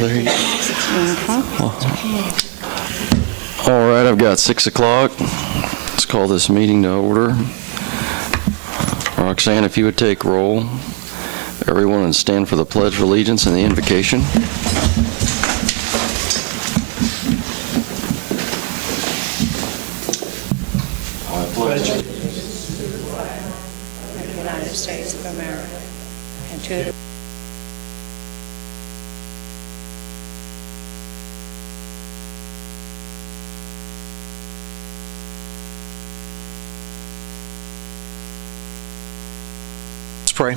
There you go. All right, I've got 6 o'clock. Let's call this meeting to order. Roxanne, if you would take roll. Everyone would stand for the Pledge of Allegiance and the invocation. I pledge allegiance to the flag of the United States of America and to the Pray.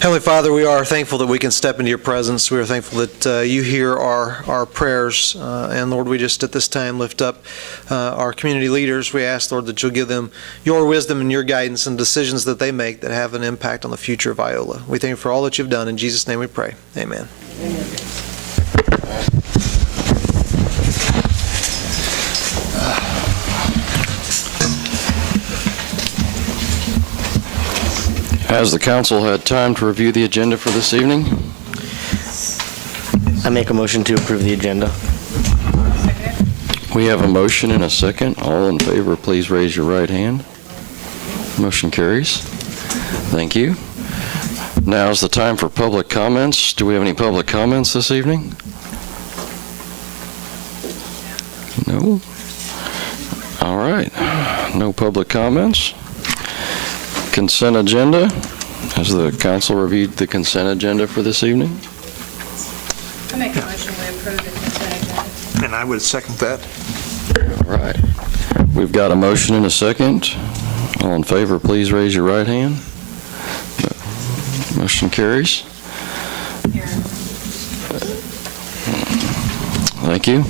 Heavenly Father, we are thankful that we can step into your presence. We are thankful that you hear our prayers. And Lord, we just at this time lift up our community leaders. We ask, Lord, that you'll give them your wisdom and your guidance and decisions that they make that have an impact on the future of Iola. We thank you for all that you've done. In Jesus' name we pray. Amen. Amen. Has the council had time to review the agenda for this evening? I make a motion to approve the agenda. We have a motion and a second. All in favor, please raise your right hand. Motion carries. Thank you. Now is the time for public comments. Do we have any public comments this evening? No? All right. No public comments. Consent agenda. Has the council reviewed the consent agenda for this evening? I make a motion to approve the consent agenda. And I would second that. All right. We've got a motion and a second. All in favor, please raise your right hand. Motion carries. Thank you.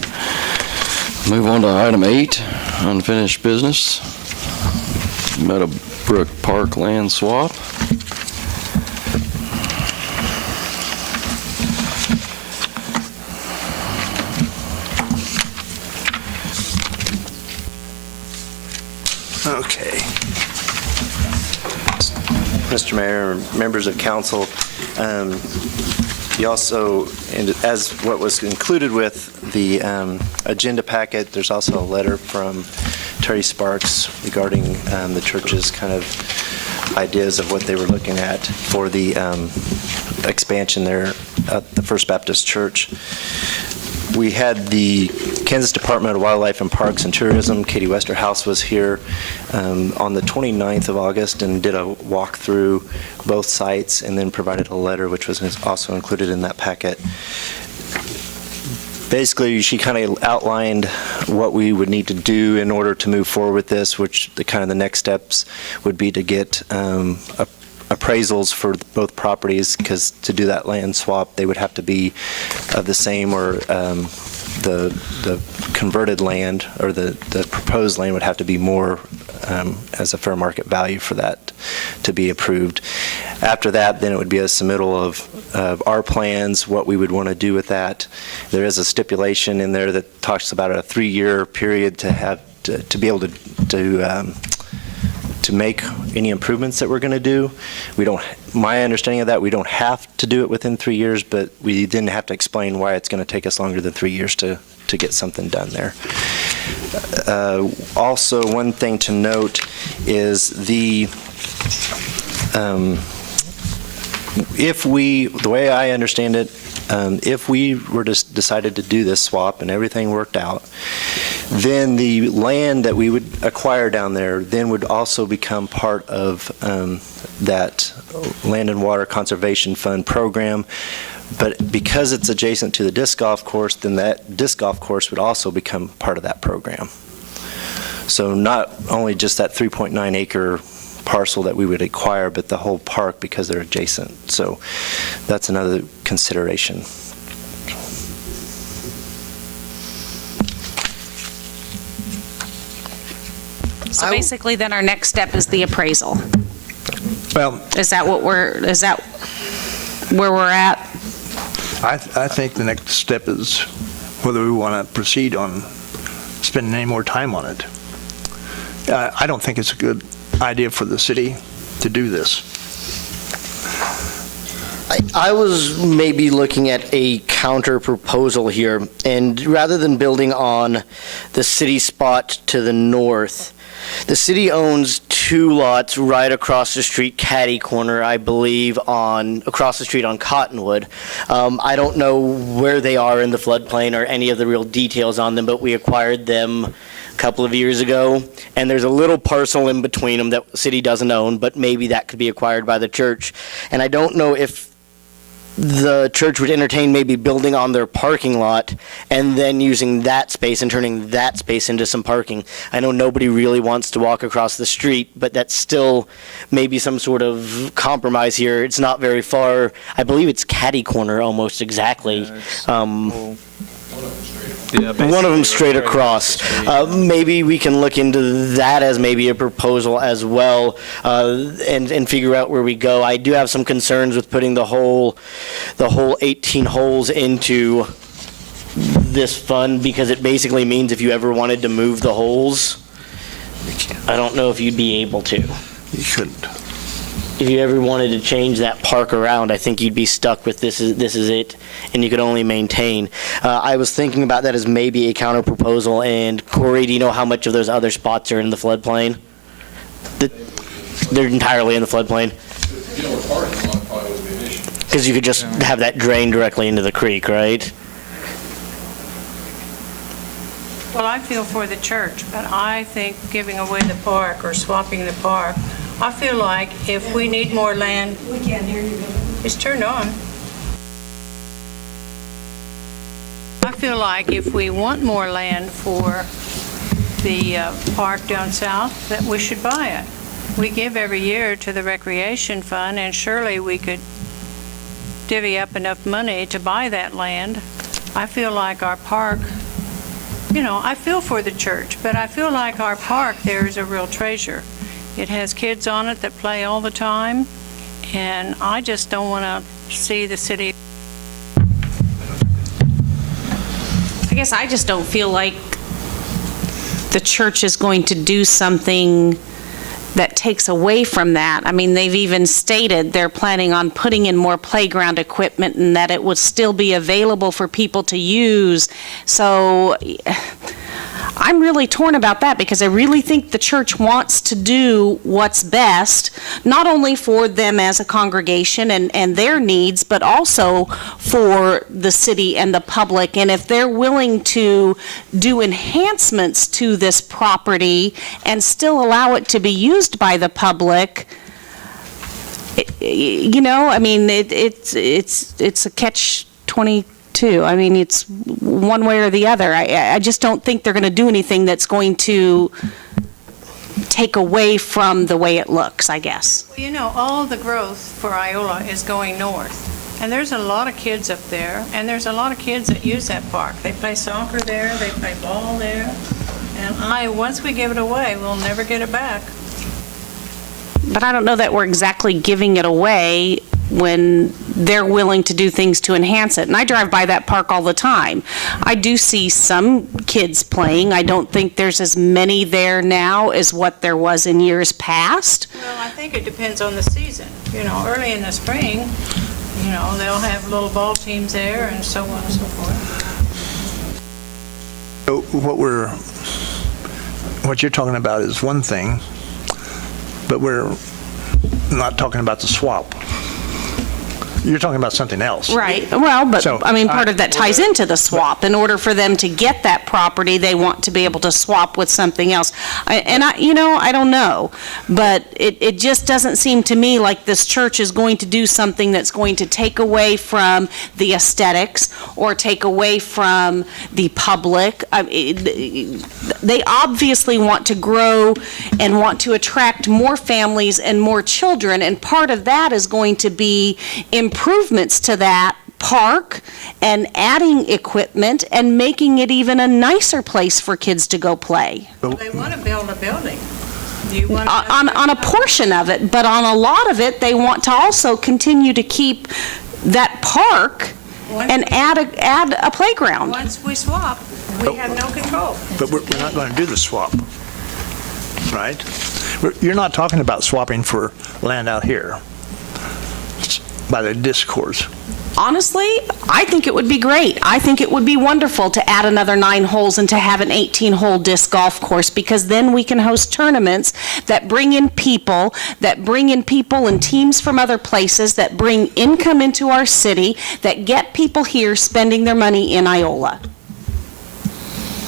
Move on to item 8, unfinished business. Meadowbrook Park land swap. Okay. Mr. Mayor, members of council, you also, and as what was included with the agenda packet, there's also a letter from Terry Sparks regarding the church's kind of ideas of what they were looking at for the expansion there at the First Baptist Church. We had the Kansas Department of Wildlife and Parks and Tourism, Katie Westerhouse, was here on the 29th of August and did a walk through both sites and then provided a letter which was also included in that packet. Basically, she kind of outlined what we would need to do in order to move forward with this, which the next steps would be to get appraisals for both properties, because to do that land swap, they would have to be of the same, or the converted land or the proposed land would have to be more as a fair market value for that to be approved. After that, then it would be a submittal of our plans, what we would want to do with that. There is a stipulation in there that talks about a 3-year period to have to be able to make any improvements that we're going to do. We don't. My understanding of that, we don't have to do it within 3 years, but we then have to explain why it's going to take us longer than 3 years to get something done there. Also, one thing to note is the way I understand it, if we were just decided to do this swap and everything worked out, then the land that we would acquire down there then would also become part of that Land and Water Conservation Fund program. But because it's adjacent to the disc golf course, then that disc golf course would also become part of that program. So not only just that 3.9 acre parcel that we would acquire, but the whole park, because they're adjacent. So that's another consideration. So basically, then our next step is the appraisal. Well, Is that where we're at? I think the next step is whether we want to proceed on spending any more time on it. I don't think it's a good idea for the city to do this. I was maybe looking at a counter proposal here, and rather than building on the city spot to the north, the city owns 2 lots right across the street, catty corner, I believe, across the street on Cottonwood. I don't know where they are in the floodplain or any of the real details on them, but we acquired them a couple of years ago, and there's a little parcel in between them that the city doesn't own, but maybe that could be acquired by the church. And I don't know if the church would entertain maybe building on their parking lot and then using that space and turning that space into some parking. I know nobody really wants to walk across the street, but that's still maybe some sort of compromise here. It's not very far. I believe it's catty corner almost exactly. One of them straight across. Maybe we can look into that as maybe a proposal as well, and figure out where we go. I do have some concerns with putting the whole 18 holes into this fund, because it basically means if you ever wanted to move the holes, I don't know if you'd be able to. You couldn't. If you ever wanted to change that park around, I think you'd be stuck with this is it, and you could only maintain. I was thinking about that as maybe a counter proposal. And Corey, do you know how much of those other spots are in the floodplain? They're entirely in the floodplain. Because you could just have that drain directly into the creek, right? Well, I feel for the church, but I think giving away the park or swapping the park, I feel like if we need more land. We can't hear you. It's turned on. I feel like if we want more land for the park down south, that we should buy it. We give every year to the recreation fund, and surely we could divvy up enough money to buy that land. I feel like our park, I feel for the church, but I feel like our park there is a real treasure. It has kids on it that play all the time, and I just don't want to see the city. I guess I just don't feel like the church is going to do something that takes away from that. I mean, they've even stated they're planning on putting in more playground equipment and that it would still be available for people to use. So I'm really torn about that, because I really think the church wants to do what's best, not only for them as a congregation and their needs, but also for the city and the public. And if they're willing to do enhancements to this property and still allow it to be used by the public, it's a catch-22. I mean, it's one way or the other. I just don't think they're going to do anything that's going to take away from the way it looks, I guess. Well, all the growth for Iola is going north, and there's a lot of kids up there, and there's a lot of kids that use that park. They play soccer there, they play ball there, and once we give it away, we'll never get it back. But I don't know that we're exactly giving it away when they're willing to do things to enhance it. And I drive by that park all the time. I do see some kids playing. I don't think there's as many there now as what there was in years past. Well, I think it depends on the season. Early in the spring, they'll have little ball teams there and so on and so forth. So what you're talking about is one thing, but we're not talking about the swap. You're talking about something else. Right. Well, but So, part of that ties into the swap. In order for them to get that property, they want to be able to swap with something else. I don't know, but it just doesn't seem to me like this church is going to do something that's going to take away from the aesthetics or take away from the public. They obviously want to grow and want to attract more families and more children, and part of that is going to be improvements to that park and adding equipment and making it even a nicer place for kids to go play. They want to build a building. Do you want On a portion of it, but on a lot of it, they want to also continue to keep that park and add a playground. Once we swap, we have no control. But we're not going to do the swap, right? You're not talking about swapping for land out here. by the discourse. Honestly, I think it would be great. I think it would be wonderful to add another 9 holes and to have an 18-hole disc golf course, because then we can host tournaments that bring in people and teams from other places, that bring income into our city, that get people here spending their money in Iola.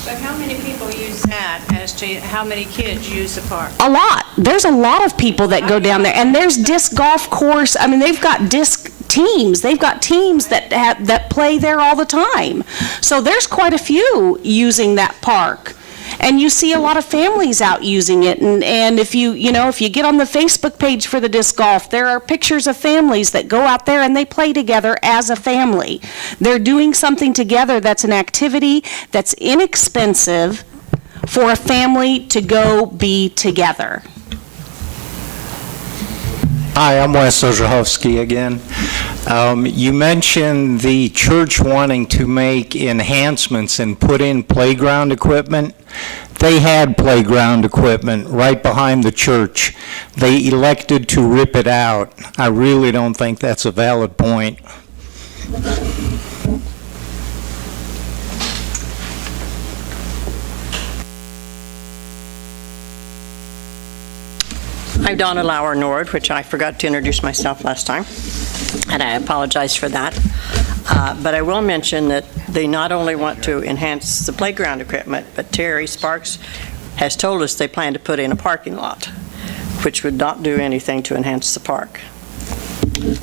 But how many people use that as to how many kids use the park? A lot. There's a lot of people that go down there, and there's disc golf course. I mean, they've got disc teams. They've got teams that play there all the time. So there's quite a few using that park. And you see a lot of families out using it. And if you get on the Facebook page for the disc golf, there are pictures of families that go out there and they play together as a family. They're doing something together that's an activity that's inexpensive for a family to go be together. Hi, I'm Wes Orzechowski again. You mentioned the church wanting to make enhancements and put in playground equipment. They had playground equipment right behind the church. They elected to rip it out. I really don't think that's a valid point. I'm Donna Lauer Nord, which I forgot to introduce myself last time, and I apologize for that. But I will mention that they not only want to enhance the playground equipment, but Terry Sparks has told us they plan to put in a parking lot, which would not do anything to enhance the park.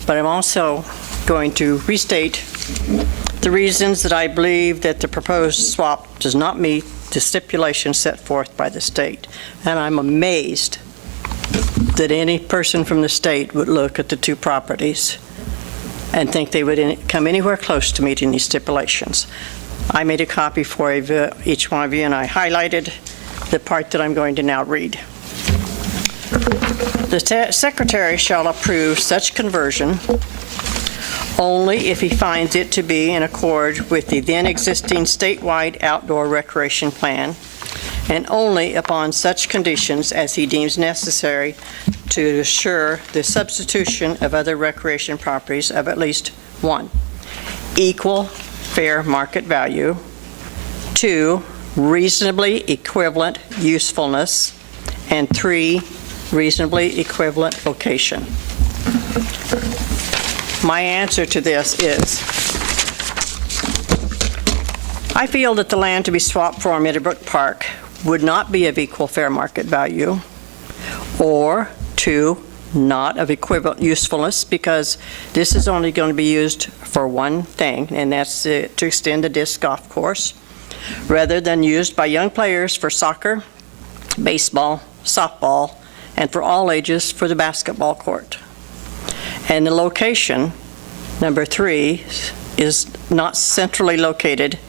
But I'm also going to restate the reasons that I believe that the proposed swap does not meet the stipulations set forth by the state. And I'm amazed that any person from the state would look at the two properties and think they would come anywhere close to meeting these stipulations. I made a copy for each one of you, and I highlighted the part that I'm going to now read. The Secretary shall approve such conversion only if he finds it to be in accord with the then existing statewide outdoor recreation plan, and only upon such conditions as he deems necessary to assure the substitution of other recreation properties of at least 1, equal fair market value, 2, reasonably equivalent usefulness, and 3, reasonably equivalent location. My answer to this is, I feel that the land to be swapped for Meadowbrook Park would not be of equal fair market value, or 2, not of equivalent usefulness, because this is only going to be used for one thing, and that's to extend the disc golf course, rather than used by young players for soccer, baseball, softball, and for all ages for the basketball court. And the location, number 3, is not centrally located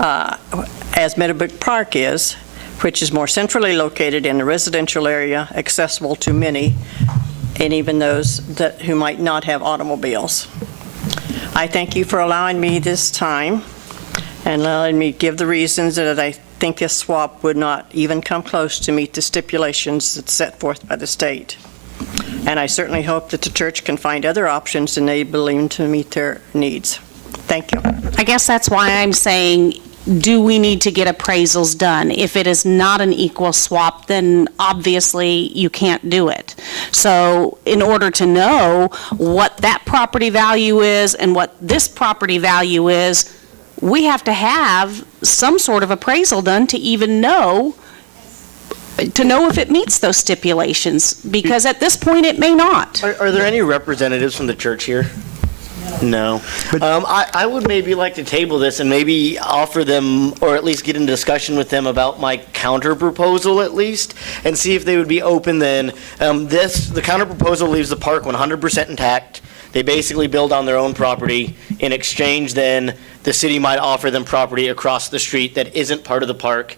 as Meadowbrook Park is, which is more centrally located in a residential area, accessible to many, and even those who might not have automobiles. I thank you for allowing me this time and letting me give the reasons that I think this swap would not even come close to meet the stipulations that's set forth by the state. And I certainly hope that the church can find other options enabling to meet their needs. Thank you. I guess that's why I'm saying, do we need to get appraisals done? If it is not an equal swap, then obviously you can't do it. So in order to know what that property value is and what this property value is, we have to have some sort of appraisal done to even know if it meets those stipulations, because at this point it may not. Are there any representatives from the church here? No. I would maybe like to table this and maybe offer them, or at least get in discussion with them about my counter proposal at least, and see if they would be open then. The counter proposal leaves the park 100% intact. They basically build on their own property. In exchange then, the city might offer them property across the street that isn't part of the park.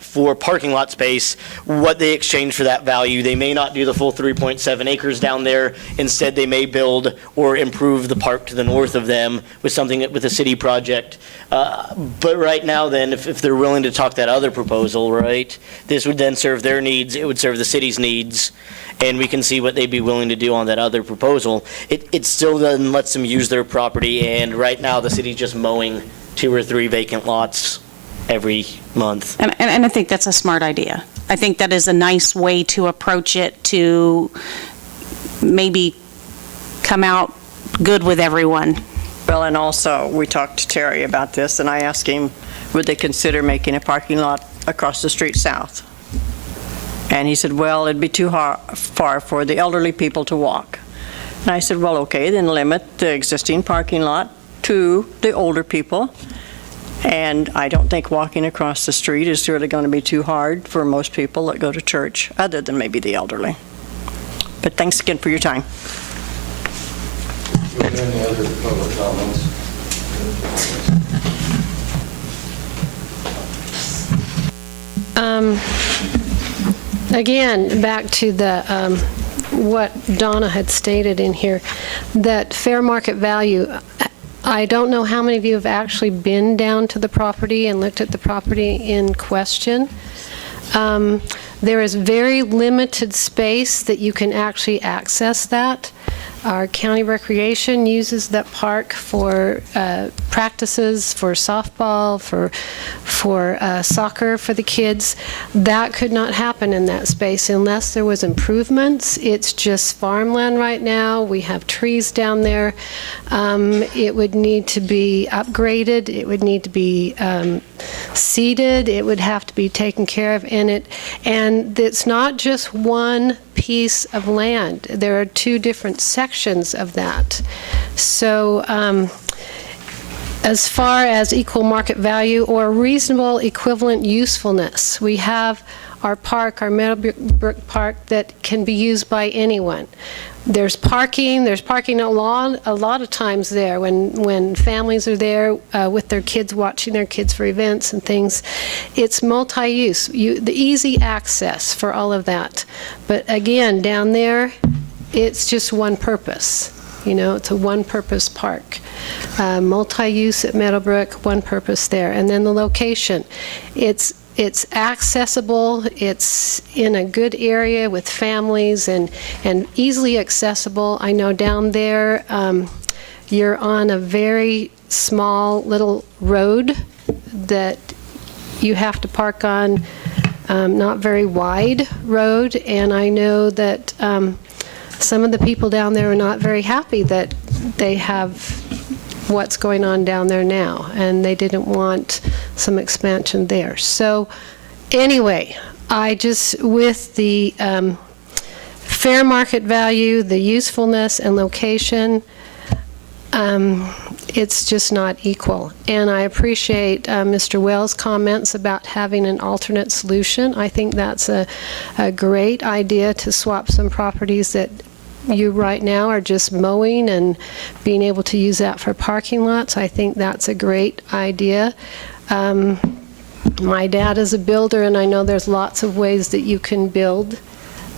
for parking lot space, what they exchange for that value. They may not do the full 3.7 acres down there. Instead, they may build or improve the park to the north of them with something with a city project. But right now then, if they're willing to talk that other proposal, right, this would then serve their needs, it would serve the city's needs, and we can see what they'd be willing to do on that other proposal. It still then lets them use their property, and right now the city's just mowing 2 or 3 vacant lots every month. And I think that's a smart idea. I think that is a nice way to approach it, to maybe come out good with everyone. Well, and also, we talked to Terry about this, and I asked him, would they consider making a parking lot across the street south? And he said, well, it'd be too far for the elderly people to walk. And I said, well, okay, then limit the existing parking lot to the older people. And I don't think walking across the street is really going to be too hard for most people that go to church, other than maybe the elderly. But thanks again for your time. Do we have any other public comments? Again, back to the what Donna had stated in here, that fair market value. I don't know how many of you have actually been down to the property and looked at the property in question. There is very limited space that you can actually access that. Our county recreation uses that park for practices, for softball, for soccer for the kids. That could not happen in that space unless there was improvements. It's just farmland right now. We have trees down there. It would need to be upgraded. It would need to be seeded. It would have to be taken care of in it. And it's not just one piece of land. There are 2 different sections of that. So as far as equal market value or reasonable equivalent usefulness, we have our park, our Meadowbrook Park, that can be used by anyone. There's parking a lot of times there when families are there with their kids, watching their kids for events and things. It's multi-use, the easy access for all of that. But again, down there, it's just one purpose. You know, it's a one-purpose park. Multi-use at Meadowbrook, one purpose there. And then the location, it's accessible, it's in a good area with families and easily accessible. I know down there you're on a very small little road that you have to park on, not very wide road, and I know that some of the people down there are not very happy that they have what's going on down there now, and they didn't want some expansion there. So anyway, I just, with the fair market value, the usefulness and location, it's just not equal. And I appreciate Mr. Wells' comments about having an alternate solution. I think that's a great idea, to swap some properties that you right now are just mowing and being able to use that for parking lots. I think that's a great idea. My dad is a builder, and I know there's lots of ways that you can build.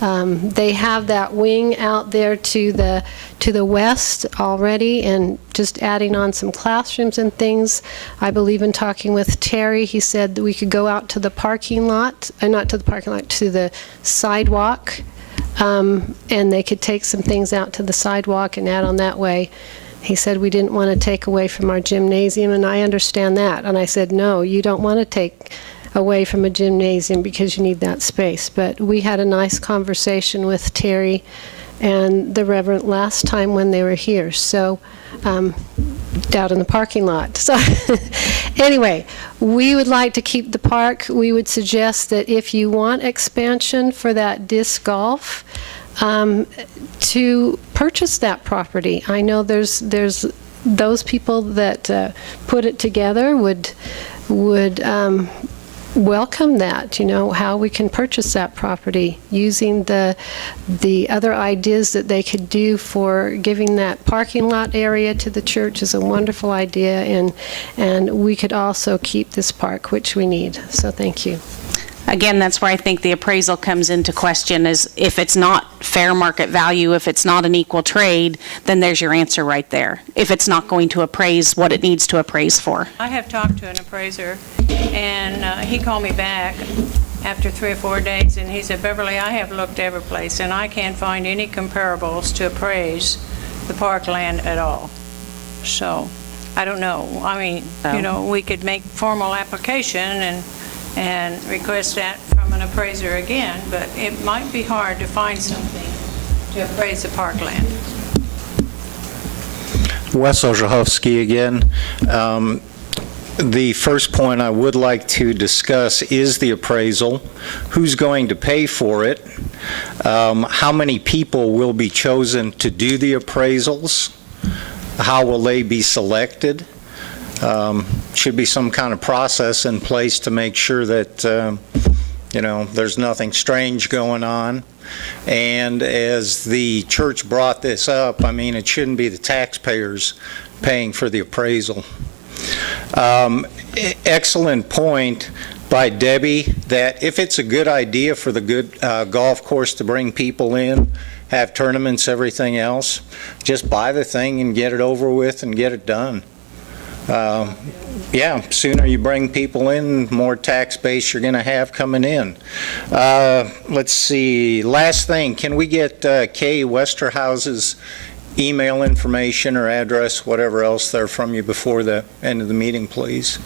They have that wing out there to the west already, and just adding on some classrooms and things. I believe in talking with Terry, he said that we could go out to the parking lot, not to the parking lot, to the sidewalk, and they could take some things out to the sidewalk and add on that way. He said we didn't want to take away from our gymnasium, and I understand that. And I said, no, you don't want to take away from a gymnasium because you need that space. But we had a nice conversation with Terry and the Reverend last time when they were here, so out in the parking lot. So anyway, we would like to keep the park. We would suggest that if you want expansion for that disc golf, to purchase that property. I know there's those people that put it together would welcome that, how we can purchase that property using the other ideas that they could do for giving that parking lot area to the church is a wonderful idea, and we could also keep this park, which we need. So thank you. Again, that's where I think the appraisal comes into question, is if it's not fair market value, if it's not an equal trade, then there's your answer right there. If it's not going to appraise what it needs to appraise for. I have talked to an appraiser, and he called me back after 3 or 4 days, and he said, Beverly, I have looked every place, and I can't find any comparables to appraise the parkland at all. So, I don't know. I mean, we could make formal application and request that from an appraiser again, but it might be hard to find something to appraise the parkland. Wes Orzechowski again. The first point I would like to discuss is the appraisal. Who's going to pay for it? How many people will be chosen to do the appraisals? How will they be selected? Should be some kind of process in place to make sure that, there's nothing strange going on. And as the church brought this up, I mean, it shouldn't be the taxpayers paying for the appraisal. Excellent point by Debbie that if it's a good idea for the good golf course to bring people in, have tournaments, everything else, just buy the thing and get it over with and get it done. Sooner you bring people in, more tax base you're going to have coming in. Let's see, last thing, can we get Kay Westerhouse's email information or address, whatever else there from you before the end of the meeting, please?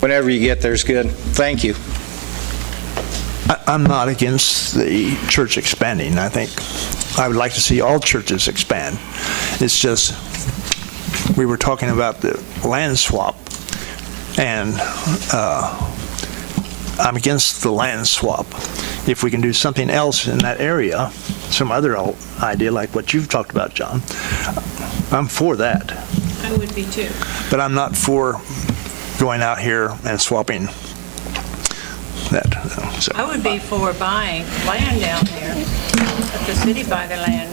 Whenever you get there's good. Thank you. I'm not against the church expanding. I think I would like to see all churches expand. It's just, we were talking about the land swap, and I'm against the land swap. If we can do something else in that area, some other idea like what you've talked about, John, I'm for that. I would be too. But I'm not for going out here and swapping that. So. I would be for buying land down there, let the city buy the land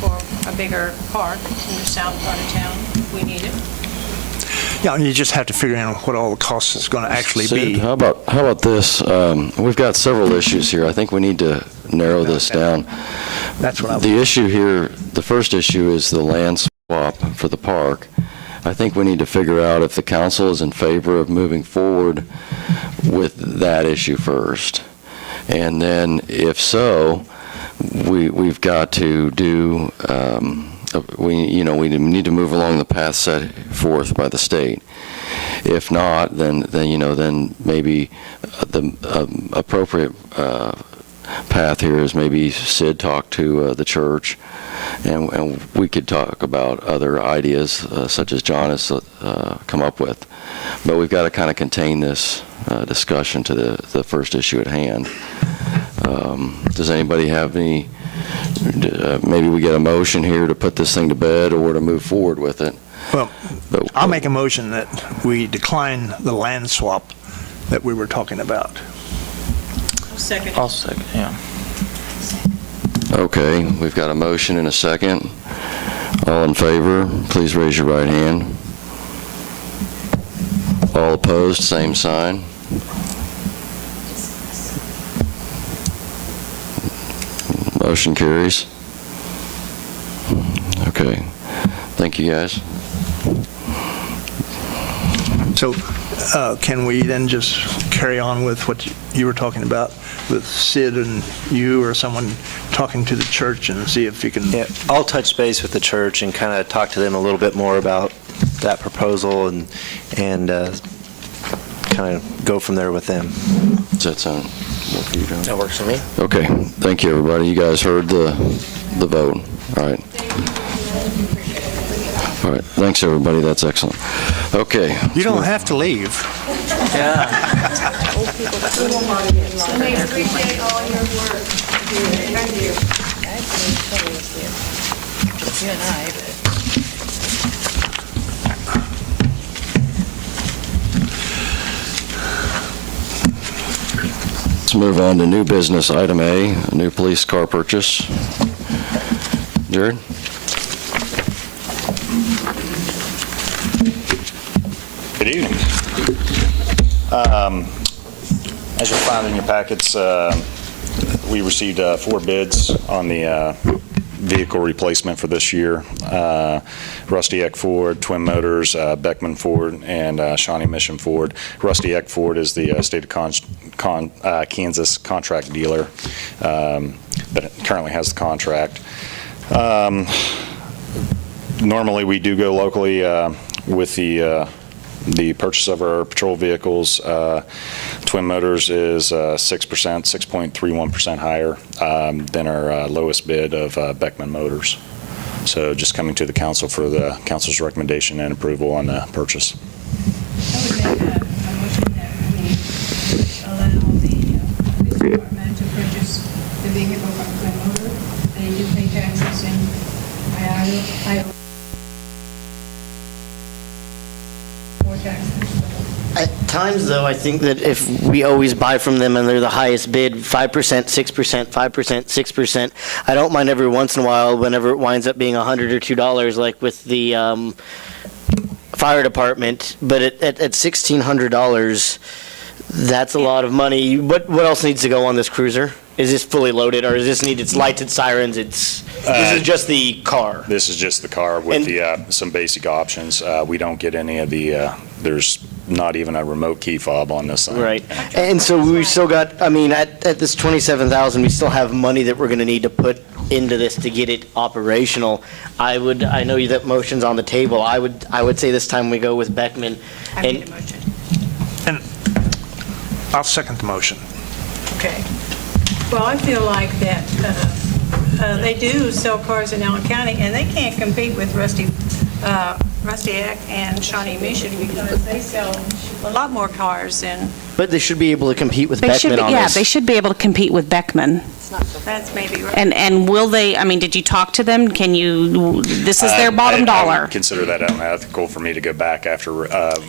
for a bigger park in the south part of town. We need it. Yeah, and you just have to figure out what all the costs is going to actually Sid, be. how about this? We've got several issues here. I think we need to narrow this down. That's what The issue here, the first issue is the land swap for the park. I think we need to figure out if the council is in favor of moving forward with that issue first. And then if so, we've got to do, we need to move along the path set forth by the state. If not, then maybe the appropriate path here is maybe Sid talk to the church, and we could talk about other ideas such as John has come up with. But we've got to kind of contain this discussion to the first issue at hand. Does anybody have any, maybe we get a motion here to put this thing to bed or to move forward with it? Well, I'll make a motion that we decline the land swap that we were talking about. Second. I'll second, yeah. Okay, we've got a motion and a second. All in favor, please raise your right hand. All opposed, same sign. Motion carries. Okay, thank you guys. So can we then just carry on with what you were talking about with Sid and you or someone talking to the church and see if you can... Yeah, I'll touch base with the church and kind of talk to them a little bit more about that proposal and kind of go from there with them. Does that sound good for you, John? That works for me. Okay, thank you, everybody. You guys heard the vote. All right. All right, thanks, everybody. That's excellent. Okay. You don't have to leave. We appreciate all your work. Thank you. You and I, but Let's move on to new business, item A, a new police car purchase. Jared? Good evening. As you'll find in your packets, we received 4 bids on the vehicle replacement for this year. Rusty Eck Ford, Twin Motors, Beckman Ford, and Shawnee Mission Ford. Rusty Eck Ford is the state of Kansas contract dealer that currently has the contract. Normally, we do go locally with the purchase of our patrol vehicles. Twin Motors is 6%, 6.31% higher than our lowest bid of Beckman Motors. So just coming to the council for the council's recommendation and approval on the purchase. I would make a motion that we allow the police department to purchase the vehicle from Twin Motor. They do pay taxes in Iola. More taxes. At times, though, I think that if we always buy from them and they're the highest bid, 5%, 6%, 5%, 6%, I don't mind every once in a while whenever it winds up being $100 or $2, like with the fire department. But at $1,600, that's a lot of money. What else needs to go on this cruiser? Is this fully loaded, or does this need its lights, its sirens, this is just the car? This is just the car with some basic options. We don't get any of the, there's not even a remote key fob on this thing. Right. And so we still got, I mean, at this $27,000, we still have money that we're going to need to put into this to get it operational. I know that motion's on the table. I would say this time we go with Beckman. I made a motion. And I'll second the motion. Okay. Well, I feel like that they do sell cars in Allen County, and they can't compete with Rusty Eck and Shawnee Mission because they sell a lot more cars than, But they should be able to compete with They should Beckman be, on yeah, this. they should be able to compete with Beckman. that's maybe right. And will they, I mean, did you talk to them? Can you, this is their bottom I dollar. would consider that unethical for me to go back after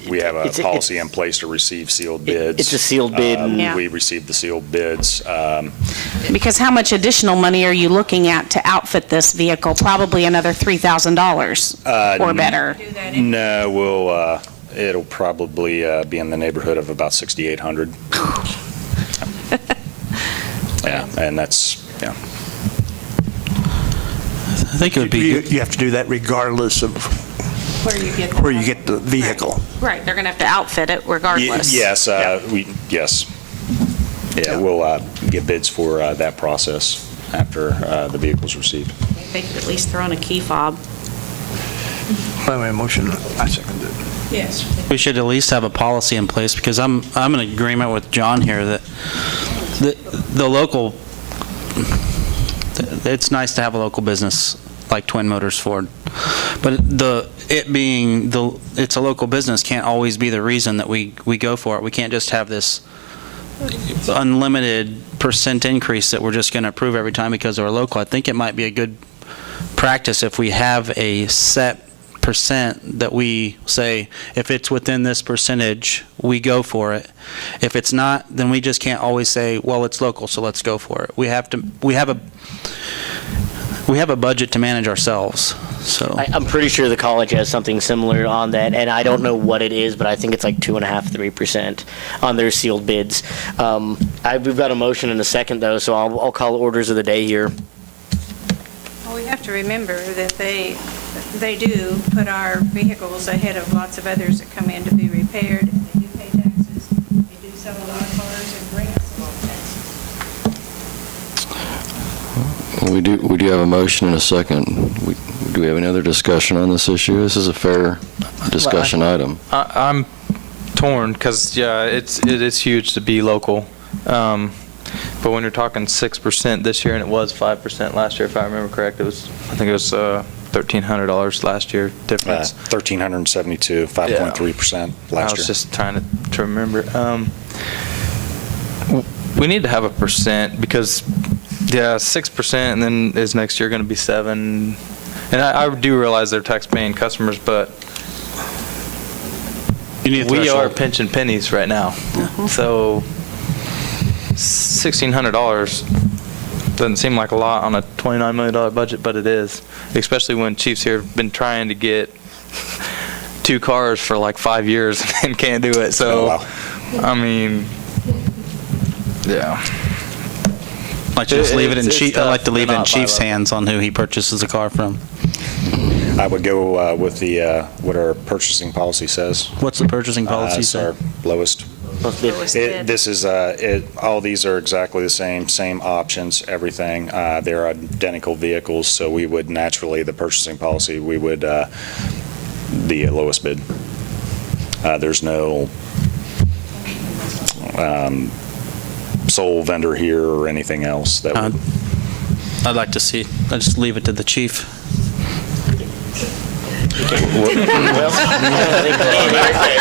we have a policy in place to receive sealed bids. It's a sealed bid. Yeah. We received the sealed bids. Because how much additional money are you looking at to outfit this vehicle? Probably another $3,000 or better. Do that in- No, it'll probably be in the neighborhood of about 6,800. Yeah, and that's, yeah. I think it would be You have to do that regardless of Where you get where you get the vehicle. Right, they're going to have to outfit it regardless. Yes, yes. Yeah, we'll get bids for that process after the vehicle's received. They could at least throw in a key fob. By my motion, I second it. Yes. we should at least have a policy in place, because I'm in agreement with John here that the local, it's nice to have a local business like Twin Motors Ford, but it's a local business can't always be the reason that we go for it. We can't just have this unlimited % increase that we're just going to approve every time because we're local. I think it might be a good practice if we have a set % that we say, if it's within this percentage, we go for it. If it's not, then we just can't always say, well, it's local, so let's go for it. We have a budget to manage ourselves, so. I'm pretty sure the college has something similar on that, and I don't know what it is, but I think it's like 2.5%, 3% on their sealed bids. We've got a motion in a second, though, so I'll call orders of the day here. Well, we have to remember that they do put our vehicles ahead of lots of others that come in to be repaired, and they do pay taxes. They do sell a lot of cars and bring us a lot of taxes. Well, we do have a motion and a second. Do we have any other discussion on this issue? This is a fair discussion item. I'm torn because, yeah, it is huge to be local. But when you're talking 6% this year and it was 5% last year, if I remember correct, I think it was $1,300 last year difference. 1,372, 5.3% last year. I was just trying to remember. We need to have a percent because, yeah, 6% and then is next year going to be 7%. And I do realize they're tax-paying customers, but we are pinching pennies right now. So $1,600 doesn't seem like a lot on a $29 million budget, but it is, especially when chiefs here have been trying to get 2 cars for like 5 years and can't do it. So, Oh, wow. I mean, yeah. I'd like to just leave it in It's Chief, I'd tough, like to leave it but in not Chief's by level. hands on who he purchases a car from. I would go with the, what our purchasing policy says. What's the purchasing policy It's say? our lowest. This is, all these are exactly the same options, everything. They're identical vehicles, so we would naturally, the purchasing policy, we would, the lowest bid. There's no sole vendor here or anything else that would. I'd like to see, I'd just leave it to the chief.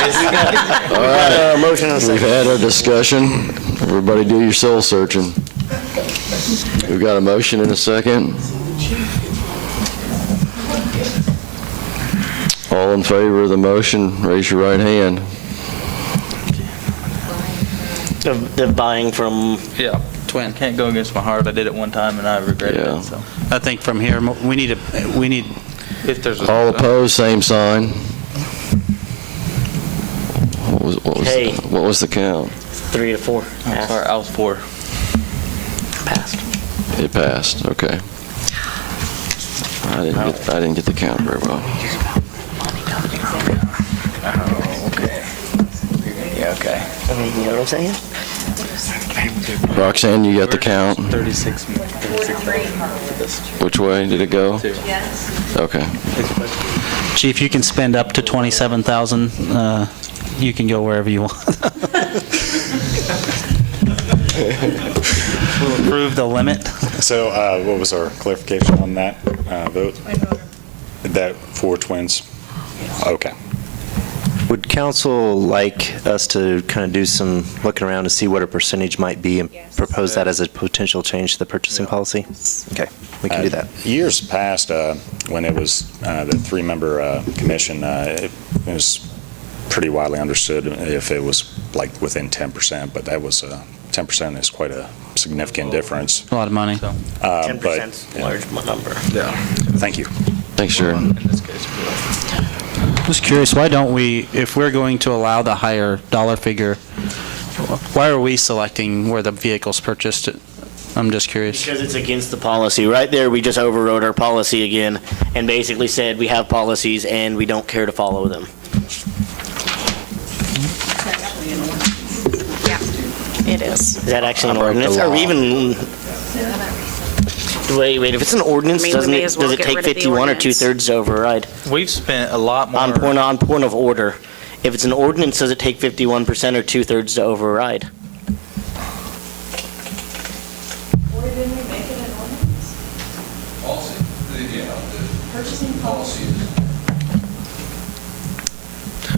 All right, we've had our discussion. Everybody do your soul searching. We've got a motion and a second. All in favor of the motion, raise your right hand. The buying from, Yeah. Twin. Can't go against my heart. I did it one time and I regretted Yeah. it. So I think from here, we need, if there's All opposed, same sign. Hey. What was the count? 3 to 4. I'm sorry, I was 4. Passed. It passed, okay. I didn't get the count very well. Yeah, okay. You know what I'm saying? Roxanne, you got the count? 36. Which way did it go? Okay. Chief, you can spend up to 27,000. You can go wherever you want. We'll approve the limit. So what was our clarification on that vote? That 4 twins? Okay. Would council like us to kind of do some looking around to see what a percentage might be and propose that as a potential change to the purchasing policy? Okay, we can do that. Years past, when it was the 3-member commission, it was pretty widely understood if it was like within 10%, but that was 10% is quite a significant difference. A lot of money. 10% is a large number. Yeah. Thank you. Thanks, Jared. Just curious, why don't we, if we're going to allow the higher dollar figure, why are we selecting where the vehicle's purchased? I'm just curious. Because it's against the policy. Right there, we just overrode our policy again and basically said we have policies and we don't care to follow them. It is. Is that actually an ordinance? Or even, wait, if it's an ordinance, I mean, we doesn't may it, as well does it get take rid of the 51 or ordinance. 2/3 to override? We've spent a lot more. On point of order. If it's an ordinance, does it take 51% or 2/3 to override? Why didn't we make it an ordinance? Policy, the purchasing policy.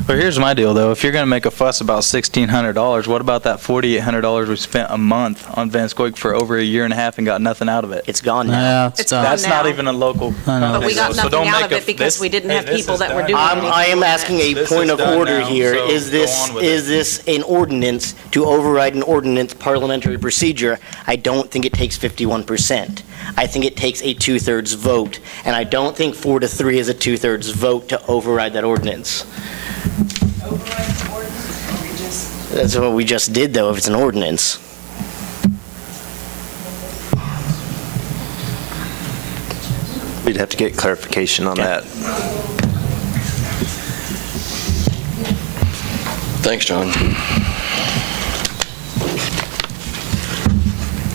Well, here's my deal, though. If you're going to make a fuss about $1,600, what about that $4,800 we spent a month on Van Scoik for over a year and a half and got nothing out of it? It's gone now. Yeah, It's done. gone That's not now. even a local I know. But we company, got so don't nothing out make of a- it because we didn't have this people is that were done. doing anything. I am on asking a This point is of done order now, here. so Is go this, on with it. is this an ordinance to override an ordinance parliamentary procedure? I don't think it takes 51%. I think it takes a 2/3 vote, and I don't think 4 to 3 is a 2/3 vote to override that ordinance. Override the ordinance, or we just, That's what we just did, though, if it's an ordinance. We'd have to get clarification on that. Thanks, John.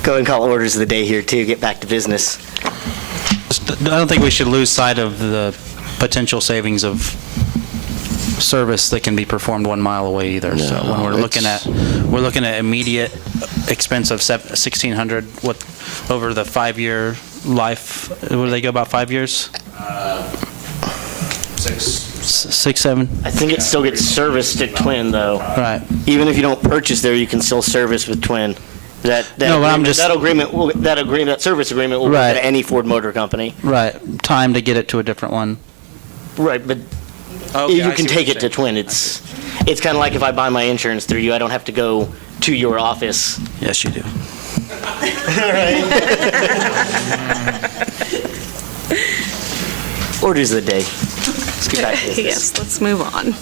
Go and call orders of the day here, too. Get back to business. I don't think we should lose sight of the potential savings of service that can be performed 1 mile away either. So when we're looking at immediate expense of $1,600, what, over the 5-year life, what do they go, about 5 years? 6, 7? I think it still gets serviced at Twin, though. Right. Even if you don't purchase there, you can still service with Twin. That No, but I'm just- that service agreement will be Right. to any Ford Motor Company. Right. Time to get it to a different one. Right, but you can take it to Twin. It's kind of like if I buy my insurance through you, I don't have to go to your office. Yes, you do. Orders of the day. Let's get back to this. Yes, let's move on.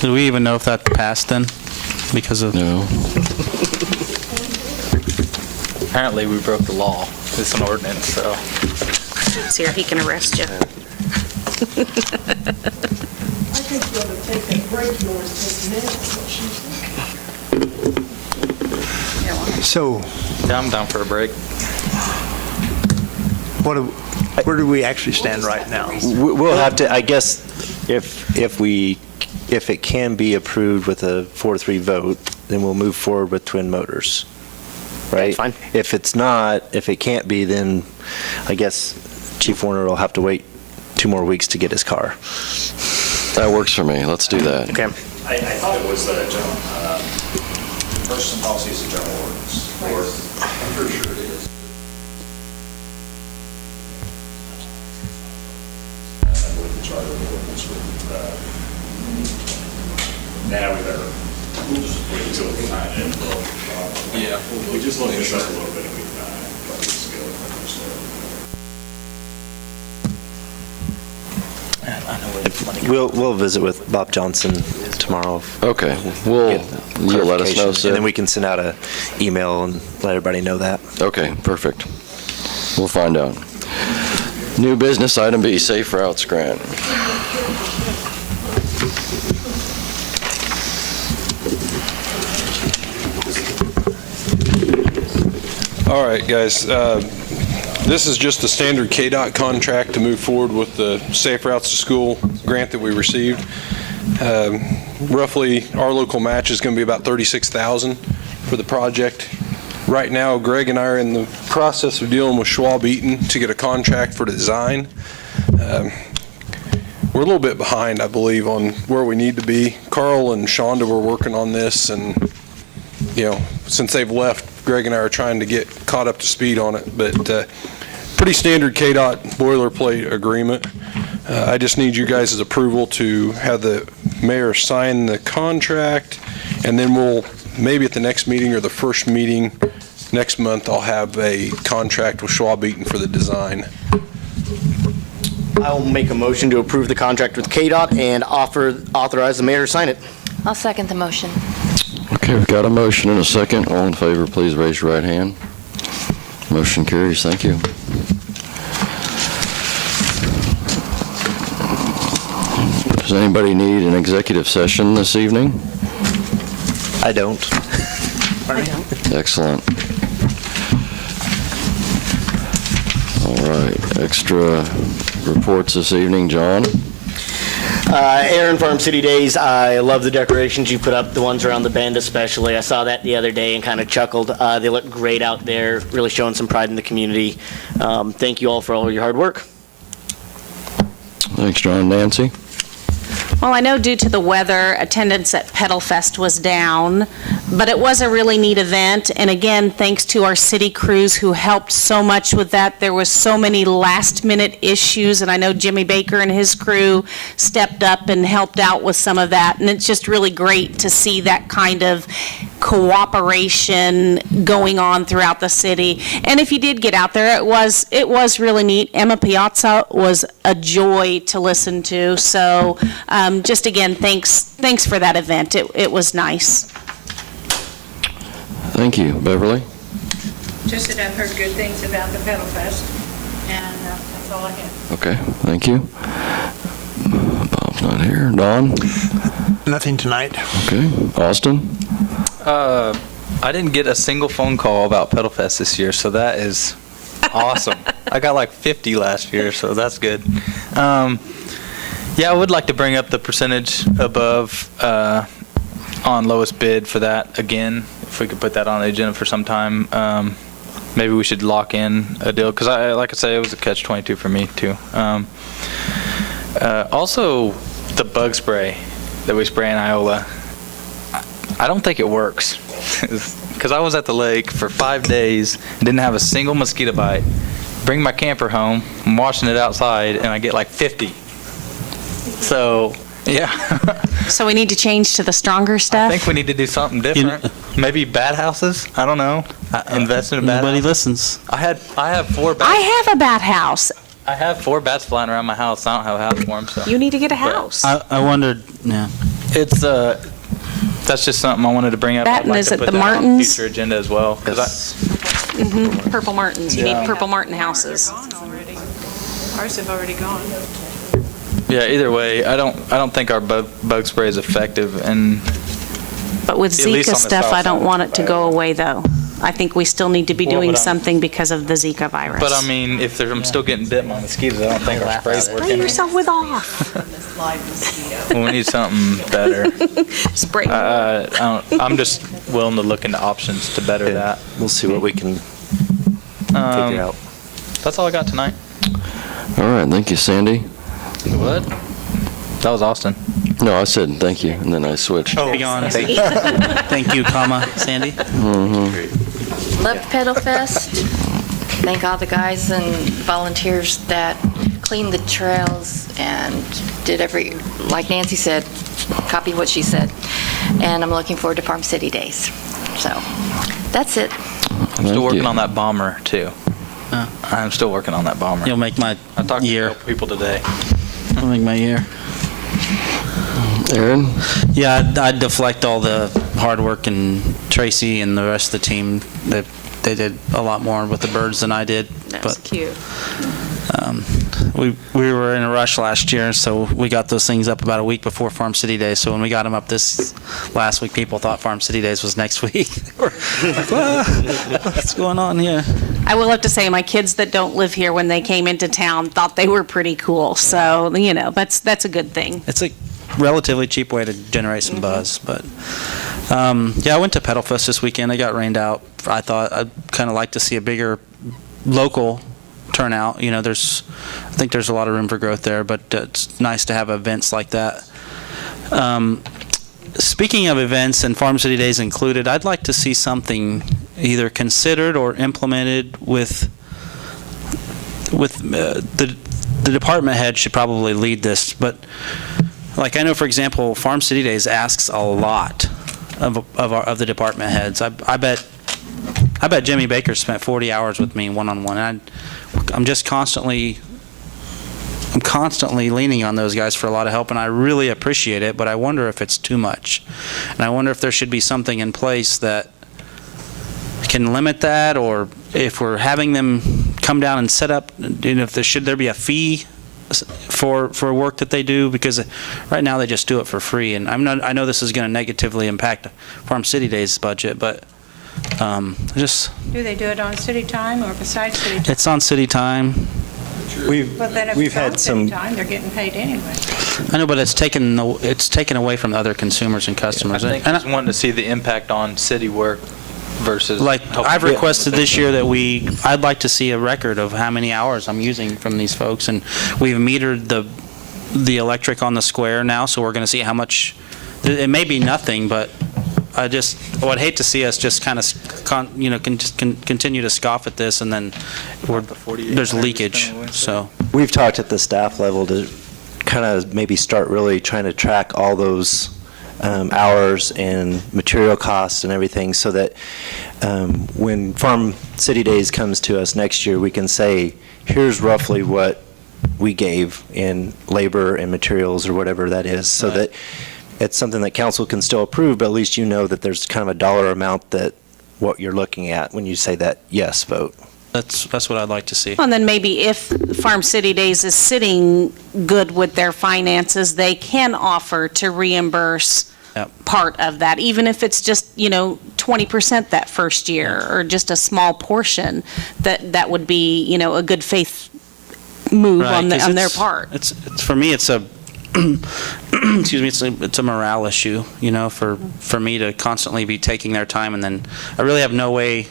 Do we even know if that passed then? Because of, No. Apparently, we broke the law. It's an ordinance, so. It's here, he can arrest you. I think you ought to take that break yours, take minutes, what she said. So Yeah, I'm down for a break. where do we actually stand right now? We'll have to, I guess, if it can be approved with a 4-3 vote, then we'll move forward with Twin Motors, right? That's fine. If it's not, if it can't be, then I guess Chief Warner will have to wait 2 more weeks to get his car. That works for me. Let's do that. Okay. I thought it was the general, purchasing policy is a general ordinance, or I'm pretty sure it is. I believe the charter of the ordinance would, now we better, we'll just wait until we find it. Yeah. We just looked this up a little bit and we found it, but it's good. We'll visit with Bob Johnson tomorrow. Okay. You'll let us know, Clarification, Sid? And then we can send out an email and let everybody know that. Okay, perfect. We'll find out. New business, item B, Safe Routes Grant. All right, guys. This is just a standard KDOT contract to move forward with the Safe Routes to School grant that we received. Roughly, our local match is going to be about $36,000 for the project. Right now, Greg and I are in the process of dealing with Schwab Eaton to get a contract for the design. We're a little bit behind, I believe, on where we need to be. Carl and Shonda were working on this, and since they've left, Greg and I are trying to get caught up to speed on it. But pretty standard KDOT boilerplate agreement. I just need you guys' approval to have the mayor sign the contract, and then we'll, maybe at the next meeting or the first meeting next month, I'll have a contract with Schwab Eaton for the design. I will make a motion to approve the contract with KDOT and authorize the mayor to sign it. I'll second the motion. Okay, we've got a motion and a second. All in favor, please raise your right hand. Motion carries. Thank you. Does anybody need an executive session this evening? I don't. Excellent. All right, extra reports this evening, John? Aaron Farm City Days, I love the decorations you put up, the ones around the bend especially. I saw that the other day and kind of chuckled. They look great out there, really showing some pride in the community. Thank you all for all your hard work. Thanks, John. Nancy? Well, I know due to the weather, attendance at Pedal Fest was down, but it was a really neat event. And again, thanks to our city crews who helped so much with that. There was so many last-minute issues, and I know Jimmy Baker and his crew stepped up and helped out with some of that. And it's just really great to see that kind of cooperation going on throughout the city. And if you did get out there, it was really neat. Emma Piazza was a joy to listen to. So just again, thanks for that event. It was nice. Thank you. Beverly? Just that I've heard good things about the Pedal Fest, and that's all I have. Okay, thank you. Bob's not here. Don? Nothing tonight. Okay. Austin? I didn't get a single phone call about Pedal Fest this year, so that is awesome. I got like 50 last year, so that's good. Yeah, I would like to bring up the percentage above on lowest bid for that again, if we could put that on the agenda for some time. Maybe we should lock in a deal, because like I say, it was a catch-22 for me too. Also, the bug spray that we spray in Iola, I don't think it works, because I was at the lake for 5 days and didn't have a single mosquito bite, bring my camper home, I'm washing it outside, and I get like 50. So, yeah. So we need to change to the stronger I stuff? think we need to do something different. Maybe bad houses? I don't know. Invest in a bad Nobody house. listens. I have 4 bats. I have a bat house. I have 4 bats flying around my house. I don't have a house for them, so. You need to get a house. I wondered, yeah. It's, that's just something I wanted to bring up. I'd Batten, like is to it put the that on Martins? future agenda as well. 'Cause Purple Martins. You need Purple Martin houses. Gone already. Ours have already gone. yeah, either way, I don't think our bug spray is effective, and But with At least Zika on the stuff, south I don't side. want it to go away, though. I think we still need to be Well, doing but I'm- something because of the Zika virus. but I mean, if I'm still getting bit by mosquitoes, I don't think our spray's Spray working. yourself with off. Well, we need something better. Spray. I'm just willing to look into options to better that. We'll see what we can figure out. That's all I got tonight. All right, thank you, Sandy. What? That was Austin. No, I said thank you, and then I switched. Be on. Thank you, comma, Sandy. Loved Pedal Fest. Thank all the guys and volunteers that cleaned the trails and did like Nancy said, copy what she said. And I'm looking forward to Farm City Days. So, that's it. I'm still working on that bomber, too. I'm still working on that bomber. You'll make my I talked to a year. couple people today. You'll make my year. Aaron? Yeah, I'd deflect all the hard work, and Tracy and the rest of the team, they did a lot more with the birds than I did. That was But cute. we were in a rush last year, so we got those things up about a week before Farm City Days. So when we got them up this last week, people thought Farm City Days was next week. They were like, what's going on here? I will have to say, my kids that don't live here, when they came into town, thought they were pretty cool. So, that's a good thing. It's a relatively cheap way to generate some buzz, but yeah, I went to Pedal Fest this weekend. It got rained out. I thought I'd kind of like to see a bigger local turnout. I think there's a lot of room for growth there, but it's nice to have events like that. Speaking of events and Farm City Days included, I'd like to see something either considered or implemented with the department head should probably lead this, but like I know, for example, Farm City Days asks a lot of the department heads. I bet Jimmy Baker spent 40 hours with me one-on-one. I'm constantly leaning on those guys for a lot of help, and I really appreciate it, but I wonder if it's too much. And I wonder if there should be something in place that can limit that, or if we're having them come down and set up, should there be a fee for work that they do, because right now they just do it for free, and I know this is going to negatively impact Farm City Days budget, but just Do they do it on city time or besides city time? it's on city time. But then if we've it's on had city some- time, they're getting paid anyway. I know, but it's taken away from the other consumers and customers. I think And just wanting to see the impact on city work versus. like helping I've people. requested this year that I'd like to see a record of how many hours I'm using from these folks, and we've metered the electric on the square now, so we're going to see how much. It may be nothing, but I would hate to see us just kind of continue to scoff at this, and then there's leakage. So We've talked at the staff level to kind of maybe start really trying to track all those hours and material costs and everything, so that when Farm City Days comes to us next year, we can say, here's roughly what we gave in labor and materials or whatever that is, so that it's something that council can still approve, but at least you know that there's kind of a dollar amount that what you're looking at when you say that yes vote. that's what I'd like to see. And then maybe if Farm City Days is sitting good with their finances, they can offer to reimburse part of that, even if it's just, 20% that first year, or just a small portion, that would be, a good faith move Right, on 'cause their part. It's for me, it's a excuse me, it's a morale issue, for me to constantly be taking their time, and then I really have no way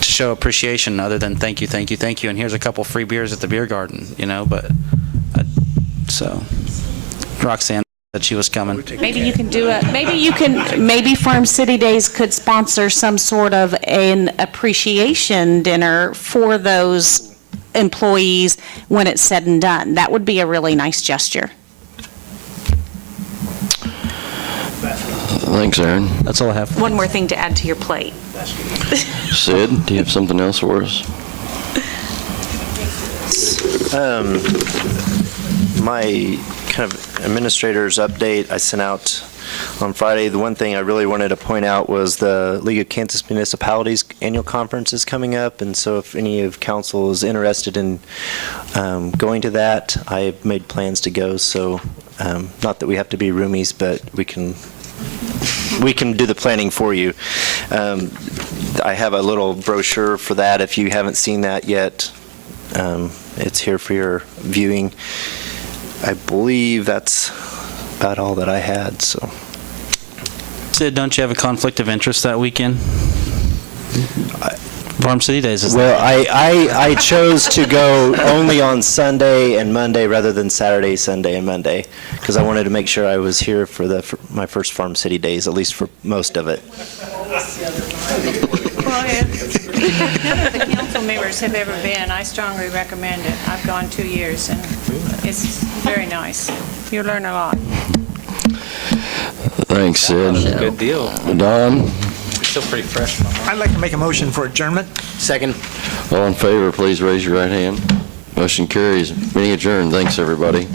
to show appreciation other than thank you, thank you, thank you, and here's a couple free beers at the beer garden, but so Roxanne said she was coming. Maybe you can do it, maybe Farm City Days could sponsor some sort of an appreciation dinner for those employees when it's said and done. That would be a really nice gesture. Thanks, Aaron. That's all I have. One more thing to add to your plate. Sid, do you have something else for us? My kind of administrator's update I sent out on Friday. The one thing I really wanted to point out was the League of Kansas Municipalities annual conference is coming up, and so if any of council is interested in going to that, I've made plans to go. So not that we have to be roomies, but we can do the planning for you. I have a little brochure for that. If you haven't seen that yet, it's here for your viewing. I believe that's about all that I had. So, Sid, don't you have a conflict of interest that weekend? Farm City Days is well, I chose to go only on Sunday and Monday rather than Saturday, Sunday, and Monday, because I wanted to make sure I was here for my first Farm City Days, at least for most of it. Well, if none of the council members have ever been, I strongly recommend it. I've gone 2 years, and it's very nice. You learn a lot. Thanks, Sid. Good deal. Don, Still pretty fresh. I'd like to make a motion for adjournment. Second. all in favor, please raise your right hand. Motion carries. Meeting adjourned. Thanks, everybody.